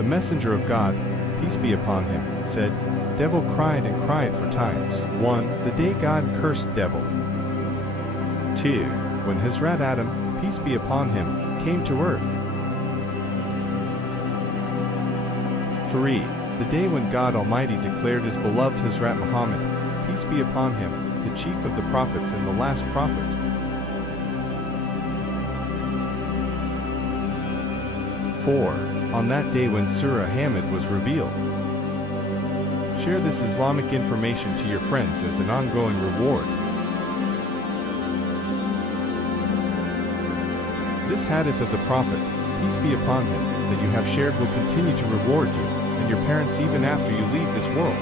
The messenger of God, peace be upon him, said, Devil cried and cried for times. 1. The day God cursed devil. 2. When Hazrat Adam, peace be upon him, came to earth. 3. The day when God Almighty declared his beloved Hazrat Muhammad, peace be upon him, the chief of the prophets and the last prophet. 4. On that day when Surah Hamid was revealed. Share this Islamic information to your friends as an ongoing reward. This hadith of the Prophet, peace be upon him, that you have shared will continue to reward you and your parents even after you leave this world.